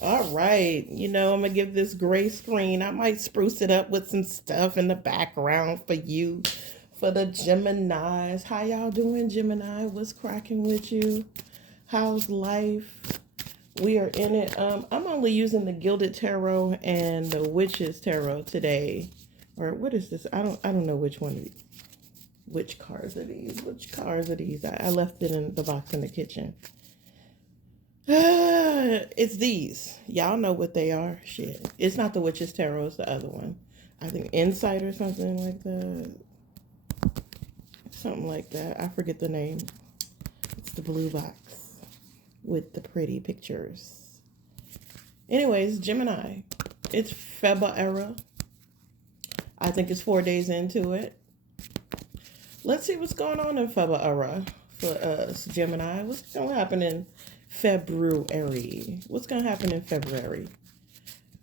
All right. I'm going to give this gray screen. I might spruce it up with some stuff in the background for you, for the Geminis. How y'all doing, Gemini? What's cracking with you? How's life? We are in it. I'm only using the Gilded Tarot and the Witches Tarot today. Or what is this? I don't know which one of these. Which cards are these? Which cards are these? I left it in the box in the kitchen. It's these. Y'all know what they are. Shit. It's not the Witch's Tarot, it's the other one. I think Insight or something like that. Something like that. I forget the name. It's the blue box with the pretty pictures. Anyways, Gemini. It's February. I think it's 4 days into it. Let's see what's going on in February for us, Gemini. What's going to happen in February? What's going to happen in February?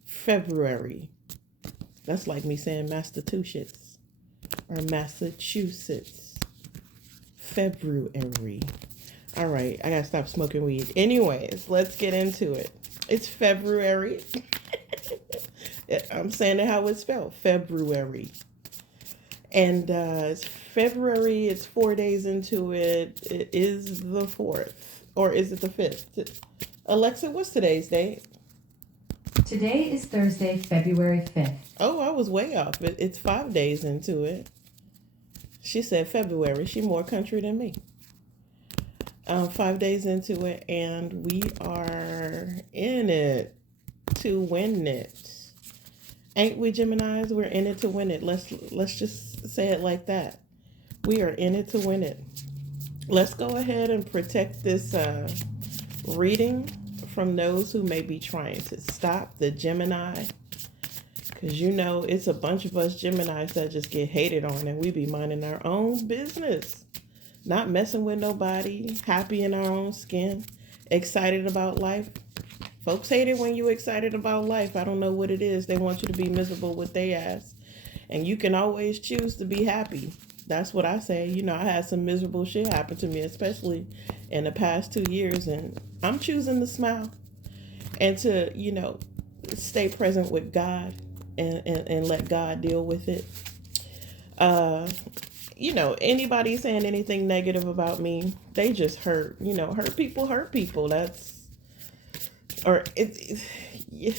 February. That's like me saying Massachusetts or Massachusetts. February. All right, I got to stop smoking weed. Anyways, let's get into it. It's February. I'm saying it how it's spelled. February. And it's February. It's 4 days into it. It is the 4th. Or is it the 5th? Alexa, what's today's date? Today is Thursday, February 5th. Oh, I was way off. It's 5 days into it. She said February. She more country than me. 5 days into it, and we are in it to win it. Ain't we, Geminis? We're in it to win it. Let's just say it like that. We are in it to win it. Let's go ahead and protect this reading from those who may be trying to stop the Gemini. Because it's a bunch of us Geminis that just get hated on, and we be minding our own business. Not messing with nobody, happy in our own skin, excited about life. Folks hate it when you excited about life. I don't know what it is. They want you to be miserable with their ass. And you can always choose to be happy. That's what I say. I had some miserable shit happen to me, especially in the past 2 years. And I'm choosing to smile and to, stay present with God and let God deal with it. Anybody saying anything negative about me, they just hurt. Hurt people. Or yeah,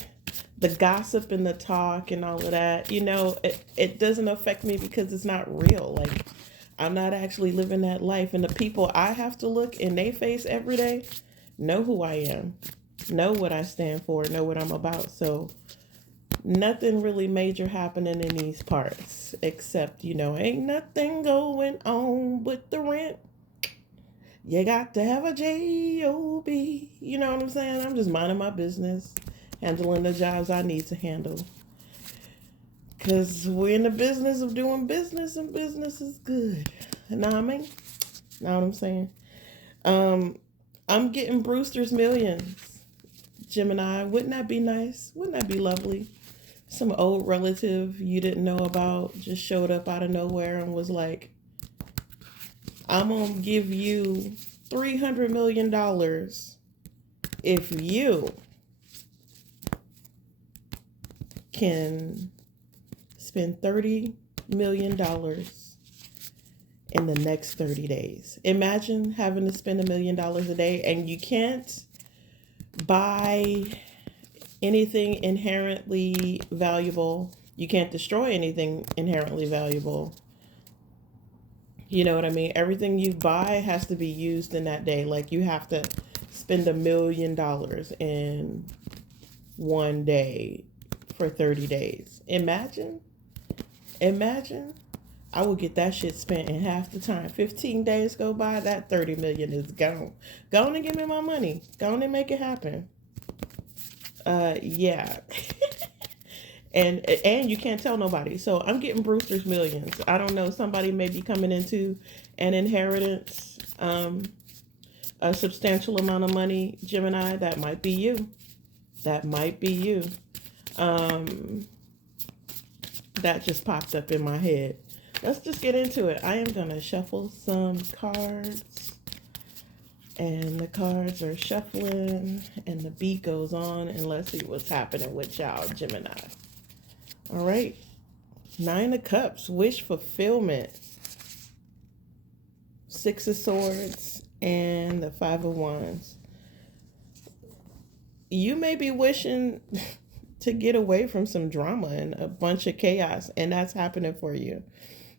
the gossip and the talk and all of that, it doesn't affect me because it's not real. Like, I'm not actually living that life. And the people I have to look in their face every day know who I am, know what I stand for, know what I'm about. So nothing really major happening in these parts, except, ain't nothing going on with the rent. You got to have a J-O-B. You know what I'm saying? I'm just minding my business, handling the jobs I need to handle. Because we're in the business of doing business, and business is good. Know what I mean? Know what I'm saying? I'm getting Brewster's Millions. Gemini, wouldn't that be nice? Wouldn't that be lovely? Some old relative you didn't know about just showed up out of nowhere and was like, I'm going to give you $300 million if you can spend $30 million in the next 30 days. Imagine having to spend $1 million a day and you can't buy anything inherently valuable. You can't destroy anything inherently valuable. You know what I mean? Everything you buy has to be used in that day. Like, you have to spend $1 million in one day for 30 days. Imagine. I would get that shit spent in half the time. 15 days go by, that 30 million is gone. Go on and give me my money. Go on and make it happen. Yeah. And you can't tell nobody. So I'm getting Brewster's Millions. I don't know. Somebody may be coming into an inheritance, a substantial amount of money. Gemini, that might be you. That might be you. That just popped up in my head. Let's just get into it. I am gonna shuffle some cards. And the cards are shuffling and the beat goes on, and let's see what's happening with y'all, Gemini. All right. Nine of Cups, wish fulfillment. Six of Swords and the Five of Wands. You may be wishing to get away from some drama and a bunch of chaos, and that's happening for you.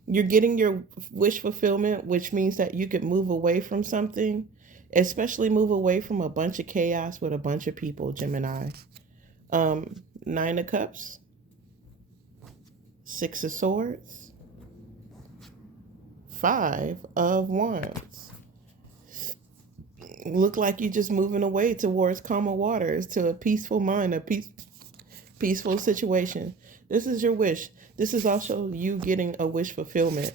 You're getting your wish fulfillment, which means that you could move away from something, especially move away from a bunch of chaos with a bunch of people, Gemini. Nine of Cups, Six of Swords, Five of Wands. Look like you're just moving away towards calmer waters, to a peaceful mind, a peaceful situation. This is your wish. This is also you getting a wish fulfillment.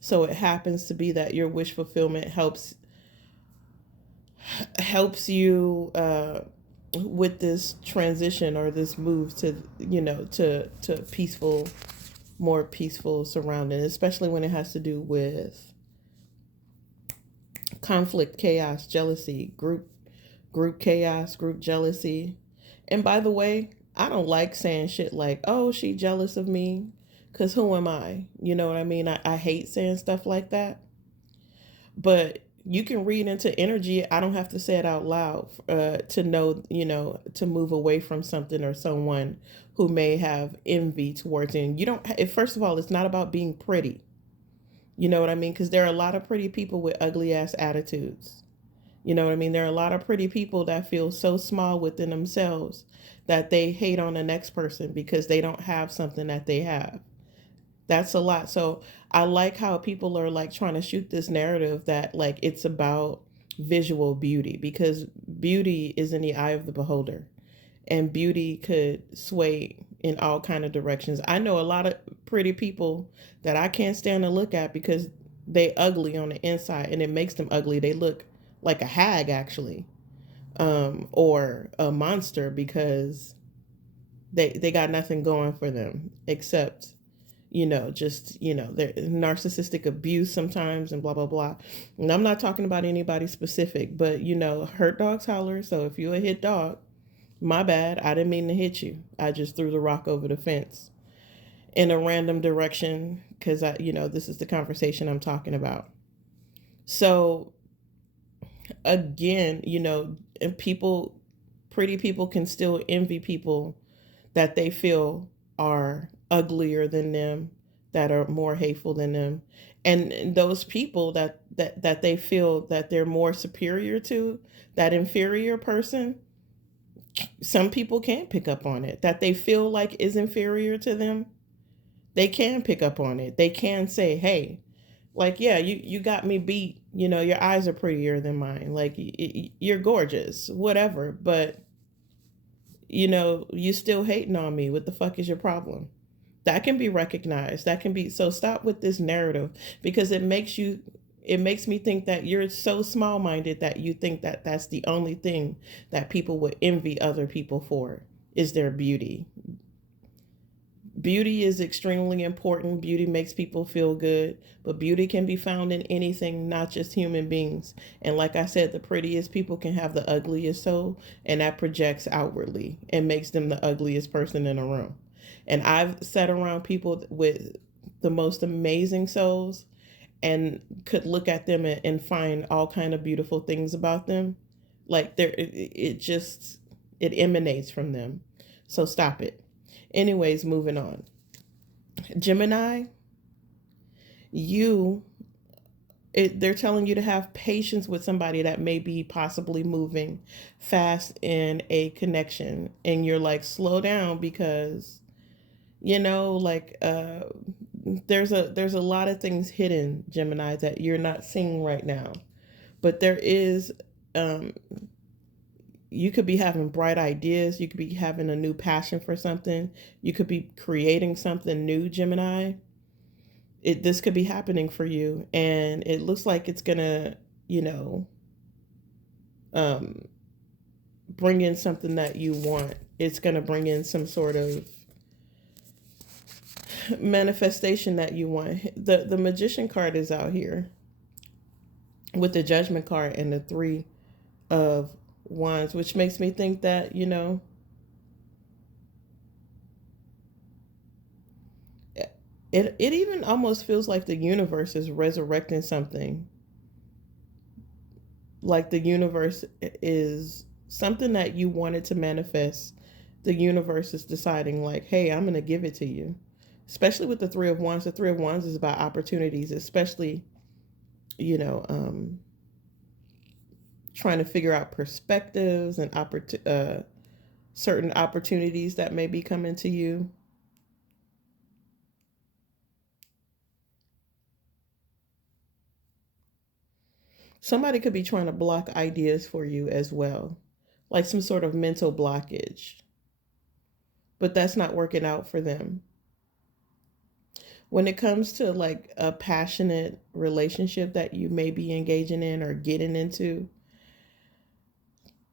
So it happens to be that your wish fulfillment helps you with this transition or this move to to peaceful, more peaceful surroundings, especially when it has to do with conflict, chaos, jealousy, group chaos, group jealousy. And by the way, I don't like saying shit like, oh, she jealous of me, because who am I? You know what I mean? I hate saying stuff like that. But you can read into energy. I don't have to say it out loud to know, to move away from something or someone who may have envy towards you. You don't, first of all, it's not about being pretty. You know what I mean? Because there are a lot of pretty people with ugly ass attitudes. You know what I mean? There are a lot of pretty people that feel so small within themselves that they hate on the next person because they don't have something that they have. That's a lot. So I like how people are like trying to shoot this narrative that like it's about visual beauty, because beauty is in the eye of the beholder, and beauty could sway in all kind of directions. I know a lot of pretty people that I can't stand to look at because they ugly on the inside, and it makes them ugly. They look like a hag actually, or a monster, because they got nothing going for them except just their narcissistic abuse sometimes and blah blah blah. And I'm not talking about anybody specific, but hurt dogs holler. So if you're a hit dog, my bad, I didn't mean to hit you. I just threw the rock over the fence in a random direction because this is the conversation I'm talking about. So again, pretty people can still envy people that they feel are uglier than them, that are more hateful than them. And those people that they feel that they're more superior to, that inferior person, some people can pick up on it, that they feel like is inferior to them. They can pick up on it. They can say, hey, like, yeah, you got me beat. Your eyes are prettier than mine. Like, you're gorgeous, whatever. But, you still hating on me. What the fuck is your problem? That can be recognized. That can be, so stop with this narrative, because it makes me think that you're so small-minded that you think that that's the only thing that people would envy other people for, is their beauty. Beauty is extremely important. Beauty makes people feel good, but beauty can be found in anything, not just human beings. And like I said, the prettiest people can have the ugliest soul, and that projects outwardly and makes them the ugliest person in a room. And I've sat around people with the most amazing souls and could look at them and find all kind of beautiful things about them. Like it emanates from them. So stop it. Anyways, moving on. Gemini, they're telling you to have patience with somebody that may be possibly moving fast in a connection, and you're like, slow down, because there's a lot of things hidden, Gemini, that you're not seeing right now. But there is, you could be having bright ideas. You could be having a new passion for something. You could be creating something new, Gemini. This could be happening for you, and it looks like it's gonna, bring in something that you want. It's gonna bring in some sort of manifestation that you want. The Magician card is out here. with the Judgment card and the Three of Wands, which makes me think that, it even almost feels like the universe is resurrecting something. Like the universe is something that you wanted to manifest. The universe is deciding, like, hey, I'm going to give it to you. Especially with the Three of Wands. The Three of Wands is about opportunities, especially, you know, trying to figure out perspectives and certain opportunities that may be coming to you. Somebody could be trying to block ideas for you as well, like some sort of mental blockage, but that's not working out for them. When it comes to like a passionate relationship that you may be engaging in or getting into,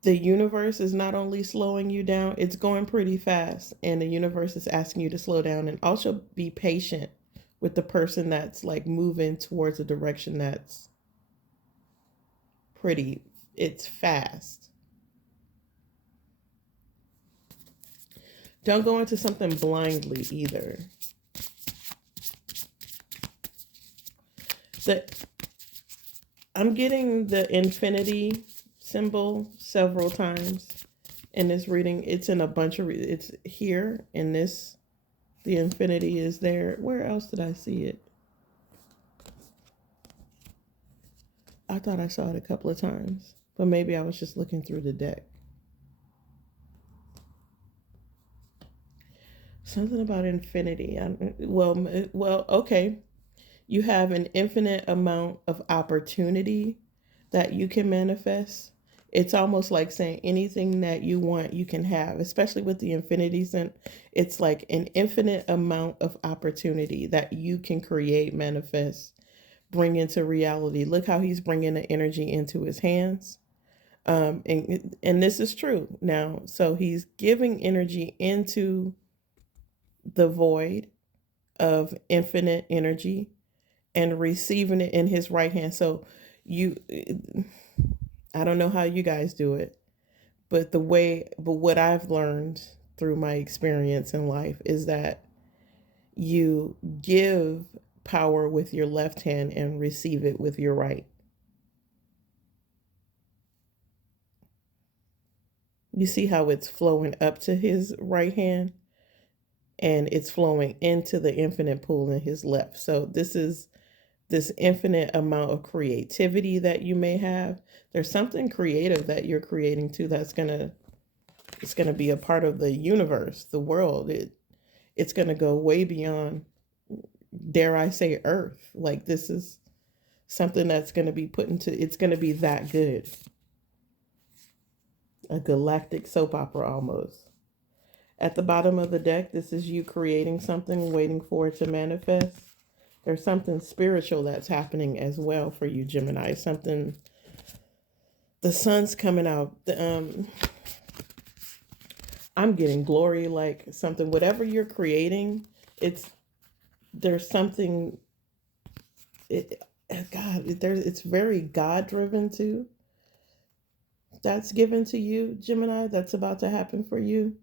the universe is not only slowing you down, it's going pretty fast. And the universe is asking you to slow down and also be patient with the person that's like moving towards a direction that's pretty, it's fast. Don't go into something blindly either. The, I'm getting the infinity symbol several times in this reading. It's in a bunch of it's here in this. The infinity is there. Where else did I see it? I thought I saw it a couple of times, but maybe I was just looking through the deck. Something about infinity. Well, okay. You have an infinite amount of opportunity that you can manifest. It's almost like saying anything that you want, you can have, especially with the infinities. And it's like an infinite amount of opportunity that you can create, manifest, bring into reality. Look how he's bringing the energy into his hands. And this is true now. So he's giving energy into the void of infinite energy and receiving it in his right hand. So you, I don't know how you guys do it, but what I've learned through my experience in life is that you give power with your left hand and receive it with your right. You see how it's flowing up to his right hand and it's flowing into the infinite pool in his left. So this is this infinite amount of creativity that you may have. There's something creative that you're creating too that's it's gonna be a part of the universe, the world. It's gonna go way beyond, dare I say, Earth. Like this is something that's gonna be put into. It's gonna be that good. A galactic soap opera almost. At the bottom of the deck, this is you creating something, waiting for it to manifest. There's something spiritual that's happening as well for you, Gemini. Something, the sun's coming out. I'm getting glory, like something, whatever you're creating, there's something, it, God, it's very God driven too. That's given to you, Gemini, that's about to happen for you.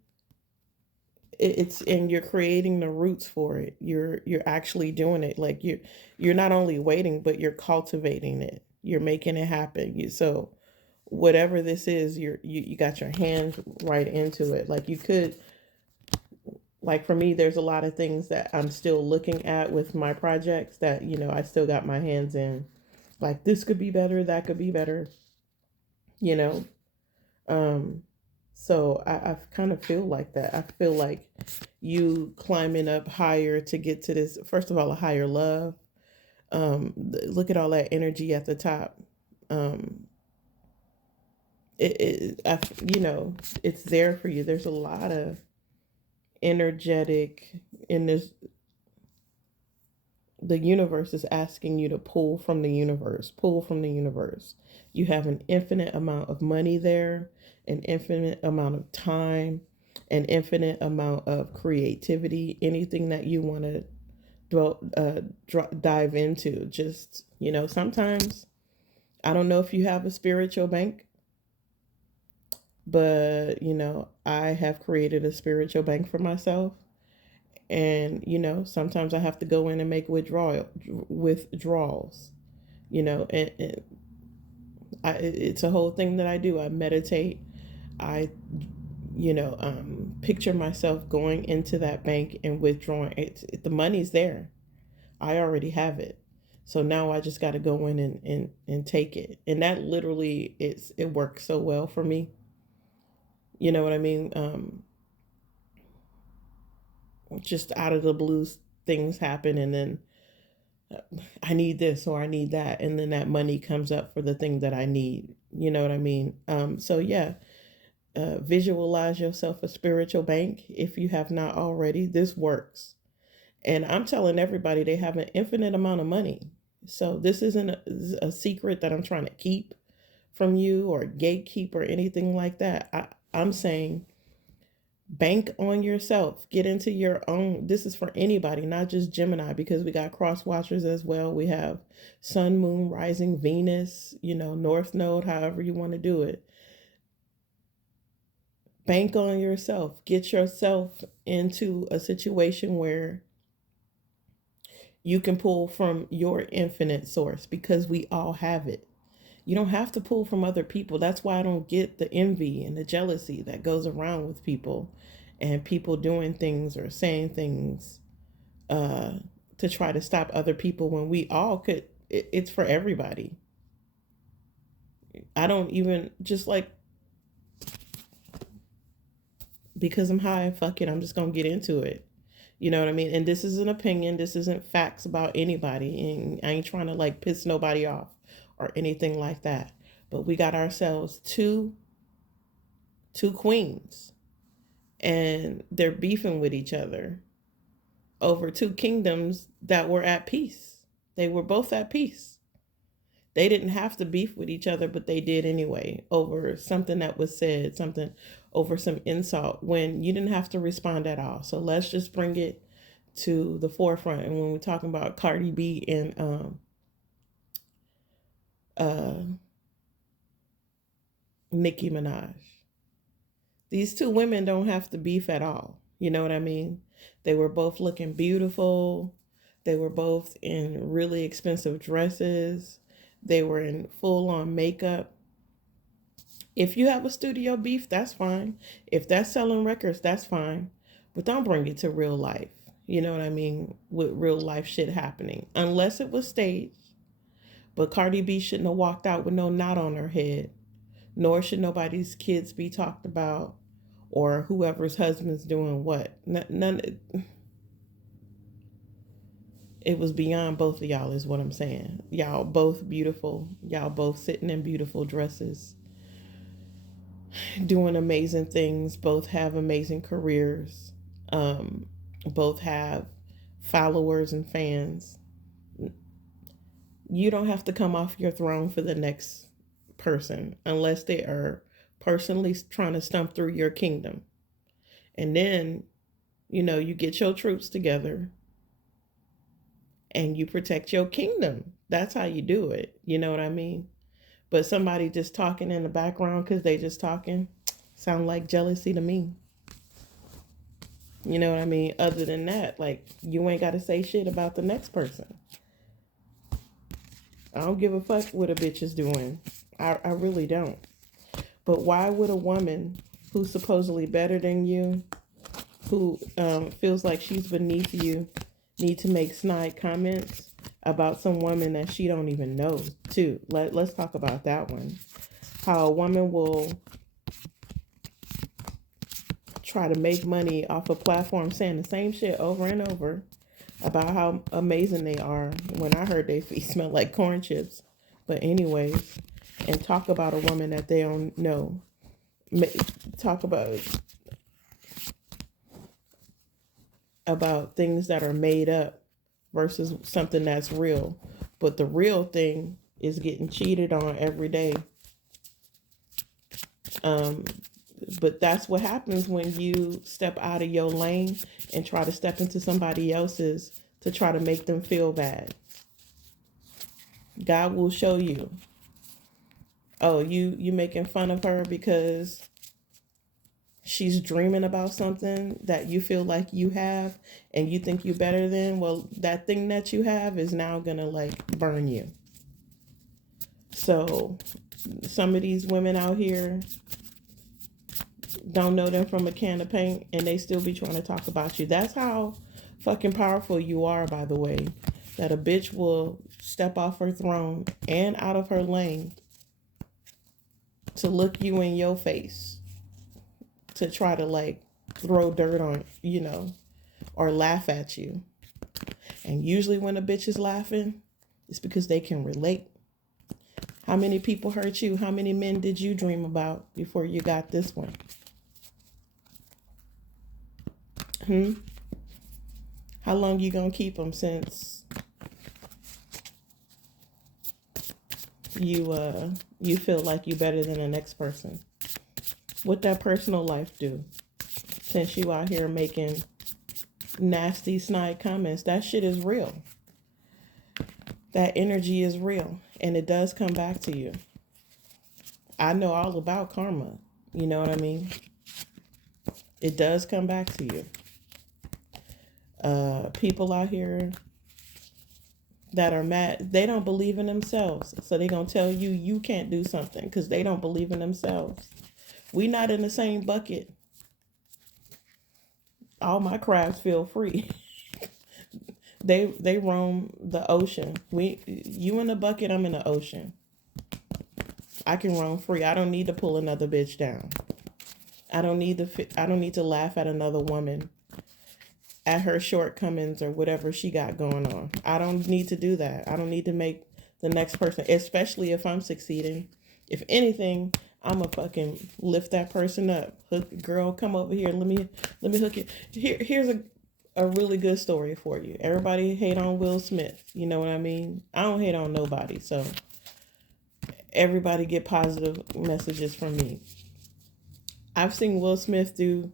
It's and you're creating the roots for it. You're actually doing it. Like you're not only waiting, but you're cultivating it. You're making it happen. So whatever this is, you got your hand right into it. Like you could, like for me, there's a lot of things that I'm still looking at with my projects that I still got my hands in. Like this could be better, that could be better. You know, um, so I kind of feel like that. I feel like you climbing up higher to get to this, first of all, a higher love. Look at all that energy at the top. Um, it's there for you. There's a lot of energetic in this. The universe is asking you to pull from the universe, pull from the universe. You have an infinite amount of money there, an infinite amount of time, an infinite amount of creativity, anything that you want to dive into. Just, sometimes I don't know if you have a spiritual bank, but I have created a spiritual bank for myself. And sometimes I have to go in and make withdrawals. And it's a whole thing that I do. I meditate. I picture myself going into that bank and withdrawing. The money's there. I already have it. So now I just got to go in and take it. And that literally, it works so well for me. You know what I mean? Just out of the blues, things happen, and then I need this or I need that, and then that money comes up for the thing that I need. You know what I mean? So yeah, visualize yourself a spiritual bank if you have not already. This works, and I'm telling everybody they have an infinite amount of money. So this isn't a secret that I'm trying to keep from you or gatekeep or anything like that. I'm saying bank on yourself. Get into your own. This is for anybody, not just Gemini, because we got cross watchers as well. We have sun, moon, rising, Venus, north node, however you want to do it. Bank on yourself. Get yourself into a situation where you can pull from your infinite source, because we all have it. You don't have to pull from other people. That's why I don't get the envy and the jealousy that goes around with people, and people doing things or saying things to try to stop other people when we all could. It's for everybody. I don't even, just like, because I'm high, fuck it, I'm just going to get into it. You know what I mean? And this is an opinion. This isn't facts about anybody. And I ain't trying to like piss nobody off or anything like that. But we got ourselves two queens, and they're beefing with each other over two kingdoms that were at peace. They were both at peace. They didn't have to beef with each other, but they did anyway, over something that was said, something over some insult, when you didn't have to respond at all. So let's just bring it to the forefront. And when we're talking about Cardi B and Nicki Minaj, these two women don't have to beef at all. You know what I mean? They were both looking beautiful. They were both in really expensive dresses. They were in full on makeup. If you have a studio beef, that's fine. If that's selling records, that's fine. But don't bring it to real life. You know what I mean? With real life shit happening. Unless it was staged. But Cardi B shouldn't have walked out with no knot on her head. Nor should nobody's kids be talked about, or whoever's husband's doing what. None. It was beyond both of y'all, is what I'm saying. Y'all both beautiful. Y'all both sitting in beautiful dresses, doing amazing things. Both have amazing careers. Both have followers and fans. You don't have to come off your throne for the next person unless they are personally trying to stump through your kingdom. And then, you get your troops together and you protect your kingdom. That's how you do it. You know what I mean? But somebody just talking in the background because they just talking sound like jealousy to me. You know what I mean? Other than that, like, you ain't got to say shit about the next person. I don't give a fuck what a bitch is doing. I really don't. But why would a woman who's supposedly better than you, who feels like she's beneath you, need to make snide comments about some woman that she don't even know, too? Let's talk about that one. How a woman will try to make money off a platform saying the same shit over and over about how amazing they are, when I heard they feet smell like corn chips. But anyways, and talk about a woman that they don't know. Talk about things that are made up versus something that's real. But the real thing is getting cheated on every day. But that's what happens when you step out of your lane and try to step into somebody else's to try to make them feel bad. God will show you. Oh, you making fun of her because she's dreaming about something that you feel like you have and you think you better than. Well, that thing that you have is now gonna like burn you. So some of these women out here don't know them from a can of paint and they still be trying to talk about you. That's how fucking powerful you are, by the way. That a bitch will step off her throne and out of her lane to look you in your face, to try to like throw dirt on, or laugh at you. And usually when a bitch is laughing, it's because they can relate. How many people hurt you? How many men did you dream about before you got this one? How long you gonna keep them since you feel like you better than the next person? What that personal life do? Since you out here making nasty snide comments, that shit is real. That energy is real and it does come back to you. I know all about karma. You know what I mean? It does come back to you. People out here that are mad, they don't believe in themselves. So they're going to tell you you can't do something because they don't believe in themselves. We not in the same bucket. All my crabs feel free. They roam the ocean. You in the bucket, I'm in the ocean. I can roam free. I don't need to pull another bitch down. I don't need to laugh at another woman at her shortcomings or whatever she got going on. I don't need to do that. I don't need to make the next person, especially if I'm succeeding. If anything, I'm a fucking lift that person up. Girl, come over here. Let me hook you. Here's a really good story for you. Everybody hate on Will Smith. You know what I mean? I don't hate on nobody. So everybody get positive messages from me. I've seen Will Smith do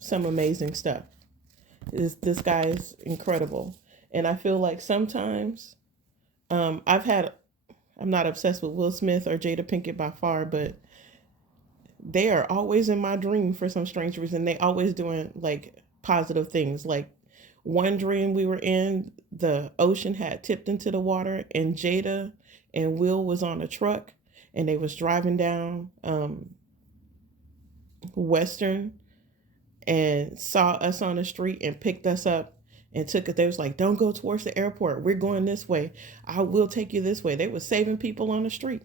some amazing stuff. This guy is incredible. And I feel like sometimes I'm not obsessed with Will Smith or Jada Pinkett by far, but they are always in my dream for some strange reason. They always doing like positive things. Like one dream we were in, the ocean had tipped into the water and Jada and Will was on a truck and they was driving down Western and saw us on the street and picked us up and took it. They was like, don't go towards the airport. We're going this way. I will take you this way. They were saving people on the street.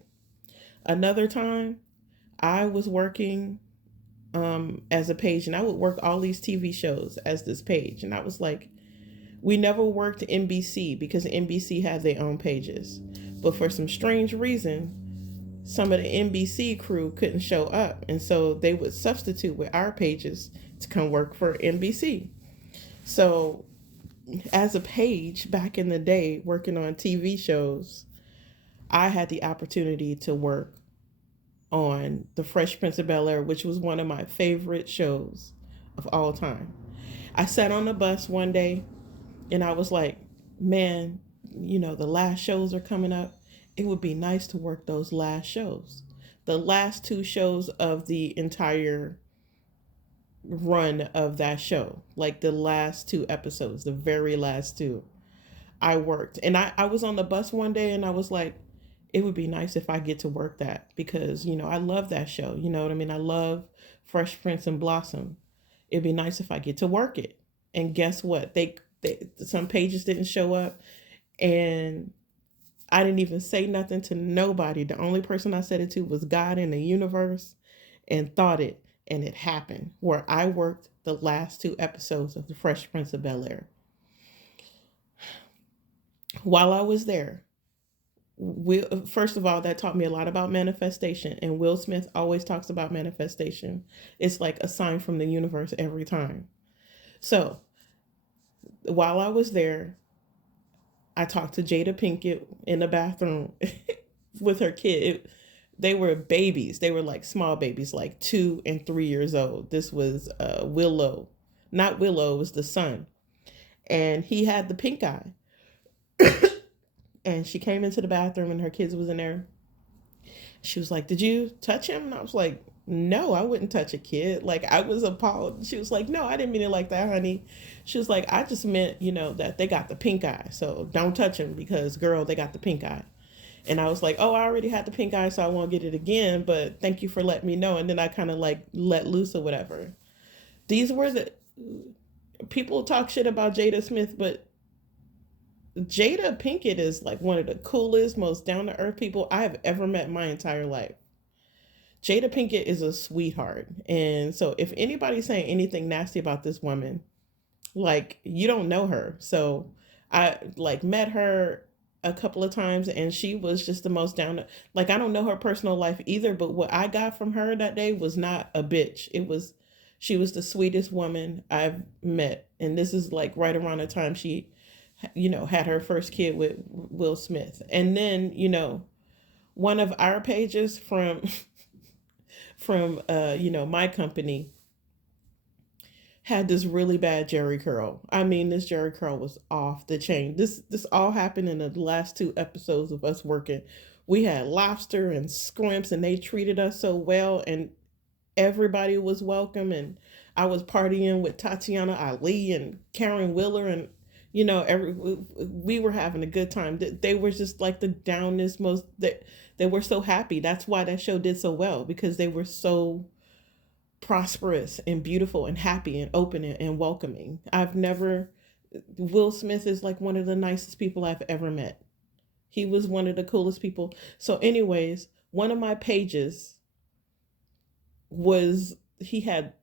Another time, I was working as a page, and I would work all these TV shows as this page. And I was like, we never worked NBC because NBC had their own pages. But for some strange reason, some of the NBC crew couldn't show up. And so they would substitute with our pages to come work for NBC. So as a page back in the day working on TV shows, I had the opportunity to work on The Fresh Prince of Bel-Air, which was one of my favorite shows of all time. I sat on the bus one day and I was like, man, the last shows are coming up. It would be nice to work those last shows. The last two shows of the entire run of that show, like the last two episodes, the very last two, I worked. And I was on the bus one day and I was like, it would be nice if I get to work that because, I love that show. You know what I mean? I love Fresh Prince and Blossom. It'd be nice if I get to work it. And guess what? They some pages didn't show up and I didn't even say nothing to nobody. The only person I said it to was God in the universe and thought it. And it happened where I worked the last two episodes of The Fresh Prince of Bel-Air. While I was there, first of all, that taught me a lot about manifestation. And Will Smith always talks about manifestation. It's like a sign from the universe every time. So while I was there, I talked to Jada Pinkett in the bathroom with her kid. They were babies. They were like small babies, like 2 and 3 years old. This was Willow. Not Willow, it was the son. And he had the pink eye. And she came into the bathroom and her kids was in there. She was like, "Did you touch him?" And I was like, "No, I wouldn't touch a kid." Like, I was appalled. She was like, "No, I didn't mean it like that, honey." She was like, "I just meant, that they got the pink eye. So don't touch him because, girl, they got the pink eye." And I was like, "Oh, I already had the pink eye, so I won't get it again. But thank you for letting me know." And then I kind of like let loose or whatever. These were the people talk shit about Jada Smith, but Jada Pinkett is like one of the coolest, most down to earth people I have ever met in my entire life. Jada Pinkett is a sweetheart. And so if anybody's saying anything nasty about this woman, like, you don't know her. So I like met her a couple of times, and she was just the most down to, like, I don't know her personal life either, but what I got from her that day was not a bitch. It was She was the sweetest woman I've met. And this is like right around the time she had her first kid with Will Smith. And then, one of our pages from my company had this really bad Jerry curl. I mean, this Jerry curl was off the chain. This all happened in the last two episodes of us working. We had lobster and scrimps, and they treated us so well, and everybody was welcome. And I was partying with Tatiana Ali and Karen Willer, and we were having a good time. They were just like the downest most. They were so happy. That's why that show did so well, because they were so prosperous and beautiful and happy and open and welcoming. I've never Will Smith is like one of the nicest people I've ever met. He was one of the coolest people. So anyways, one of my pages was he had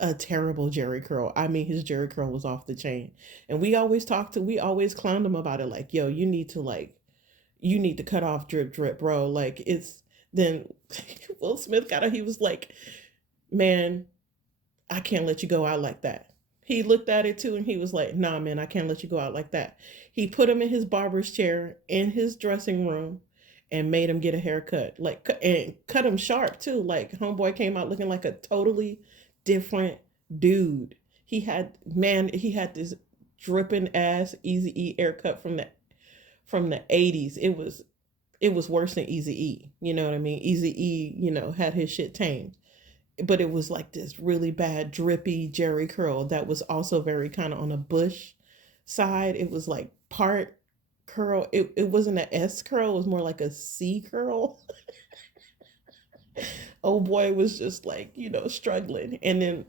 a terrible Jerry curl. I mean, his Jerry curl was off the chain. And we always clowned him about it, like, "Yo, you need to cut off drip drip, bro." Like, it's then Will Smith he was like, "Man, I can't let you go out like that." He looked at it too, and he was like, "Nah, man, I can't let you go out like that." He put him in his barber's chair in his dressing room and made him get a haircut, like, and cut him sharp too. Like, homeboy came out looking like a totally different dude. He had this dripping ass Easy E haircut from the 80s. It was worse than Easy E. You know what I mean? Easy E, had his shit tamed, but it was like this really bad drippy Jerry curl that was also very kind of on a bush side. It was like part curl. It wasn't an S curl, it was more like a C curl. Oh boy was just like, struggling. And then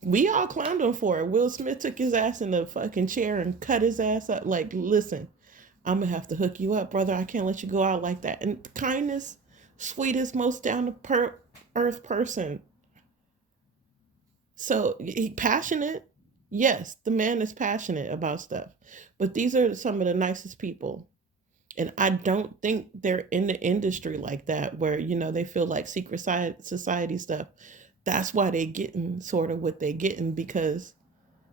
we all clowned him for it. Will Smith took his ass in the fucking chair and cut his ass up. Like, "Listen, I'm gonna have to hook you up, brother. I can't let you go out like that." And kindness, sweetest, most down to earth person. So he passionate. Yes, the man is passionate about stuff. But these are some of the nicest people. And I don't think they're in the industry like that, where, they feel like secret society stuff. That's why they getting sort of what they getting, because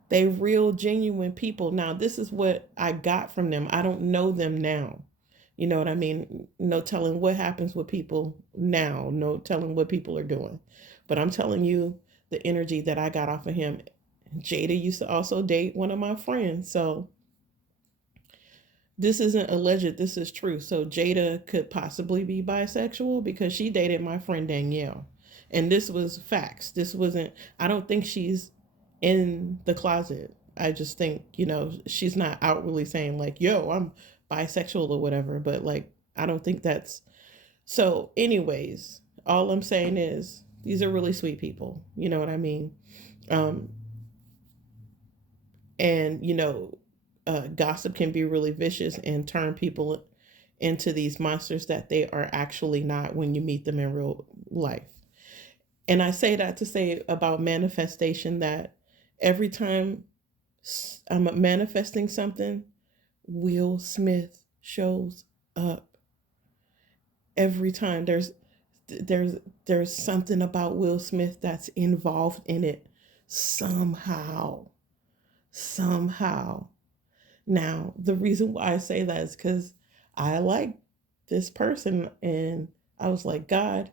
they real genuine people. Now, this is what I got from them. I don't know them now. You know what I mean? No telling what happens with people now. No telling what people are doing. But I'm telling you the energy that I got off of him. Jada used to also date one of my friends. So this isn't alleged, this is true. So Jada could possibly be bisexual because she dated my friend Danielle. And this was facts. This wasn't, I don't think she's in the closet. I just think, she's not outwardly saying like, "Yo, I'm bisexual" or whatever. But like, I don't think that's so. Anyways, all I'm saying is these are really sweet people. You know what I mean? Um, and gossip can be really vicious and turn people into these monsters that they are actually not when you meet them in real life. And I say that to say about manifestation, that every time I'm manifesting something, Will Smith shows up. Every time there's there's something about Will Smith that's involved in it somehow. Now, the reason why I say that is because I like this person, and I was like, "God,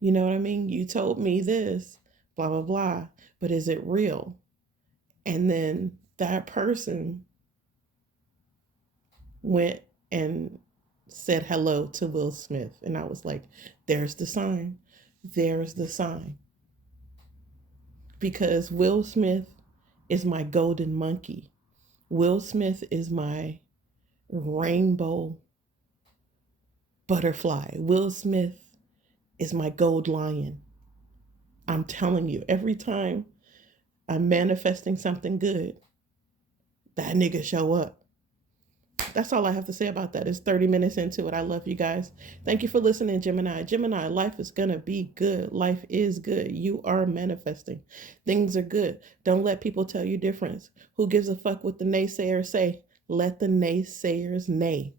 you know what I mean? You told me this, blah, blah, blah, but is it real?" And then that person went and said hello to Will Smith. And I was like, there's the sign. There's the sign. Because Will Smith is my golden monkey. Will Smith is my rainbow butterfly. Will Smith is my gold lion. I'm telling you, every time I'm manifesting something good, that nigga show up. That's all I have to say about that. It's 30 minutes into it. I love you guys. Thank you for listening, Gemini. Gemini, life is going to be good. Life is good. You are manifesting. Things are good. Don't let people tell you different. Who gives a fuck what the naysayers say? Let the naysayers nay.